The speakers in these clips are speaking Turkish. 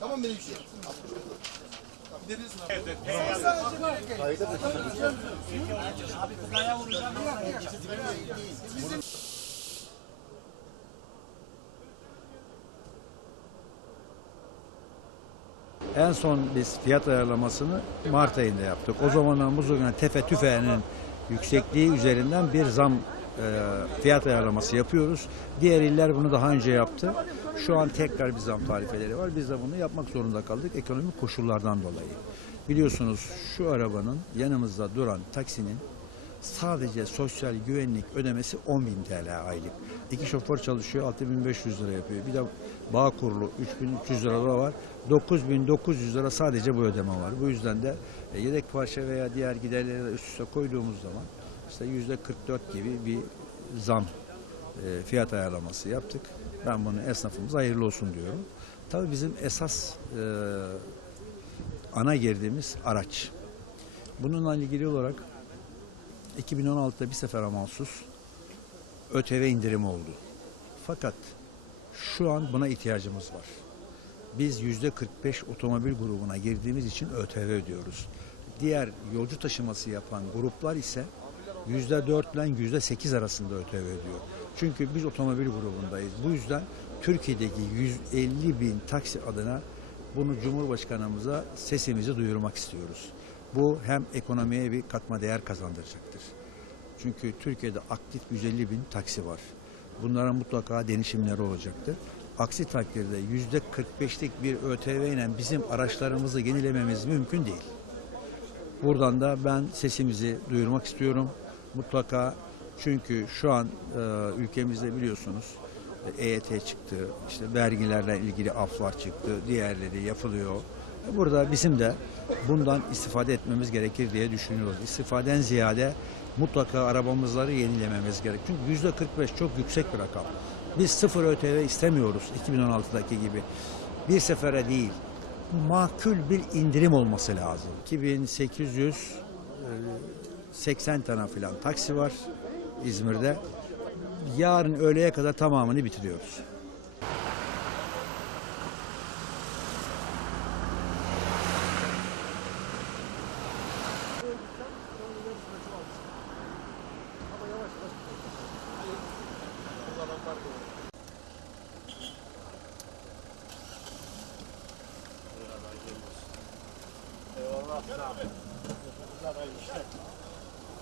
Tamam şey. Gideriz En son biz fiyat ayarlamasını Mart ayında yaptık. O zamandan bu zamana tefe tüfeğinin yüksekliği üzerinden bir zam e, fiyat ayarlaması yapıyoruz. Diğer iller bunu daha önce yaptı. Şu an tekrar bir zam tarifeleri var. Biz de bunu yapmak zorunda kaldık ekonomik koşullardan dolayı. Biliyorsunuz şu arabanın yanımızda duran taksinin sadece sosyal güvenlik ödemesi 10.000 TL aylık. İki şoför çalışıyor 6500 lira yapıyor. Bir de bağ kurulu 3300 lira da var. 9900 lira sadece bu ödeme var. Bu yüzden de e, yedek parça veya diğer giderleri de üst üste koyduğumuz zaman işte yüzde 44 gibi bir zam e, fiyat ayarlaması yaptık. Ben bunu esnafımıza hayırlı olsun diyorum. Tabii bizim esas e, ana girdiğimiz araç. Bununla ilgili olarak 2016'da bir sefere mahsus ÖTV indirimi oldu. Fakat şu an buna ihtiyacımız var. Biz yüzde 45 otomobil grubuna girdiğimiz için ÖTV ödüyoruz. Diğer yolcu taşıması yapan gruplar ise yüzde 4 ile yüzde 8 arasında ÖTV ödüyor. Çünkü biz otomobil grubundayız. Bu yüzden Türkiye'deki 150 bin taksi adına bunu Cumhurbaşkanımıza sesimizi duyurmak istiyoruz. Bu hem ekonomiye bir katma değer kazandıracaktır. Çünkü Türkiye'de aktif 150 bin taksi var. Bunların mutlaka denişimleri olacaktır. Aksi takdirde yüzde 45'lik bir ÖTV ile bizim araçlarımızı yenilememiz mümkün değil. Buradan da ben sesimizi duyurmak istiyorum. Mutlaka çünkü şu an e, ülkemizde biliyorsunuz e, EYT çıktı, işte vergilerle ilgili aflar çıktı, diğerleri yapılıyor. Burada bizim de bundan istifade etmemiz gerekir diye düşünüyoruz. İstifadeden ziyade mutlaka arabamızları yenilememiz gerek. Çünkü yüzde 45 çok yüksek bir rakam. Biz sıfır ÖTV istemiyoruz 2016'daki gibi. Bir sefere değil, makul bir indirim olması lazım. 2880 tane falan taksi var İzmir'de. Yarın öğleye kadar tamamını bitiriyoruz.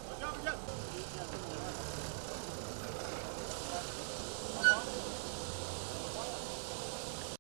Hocam gel.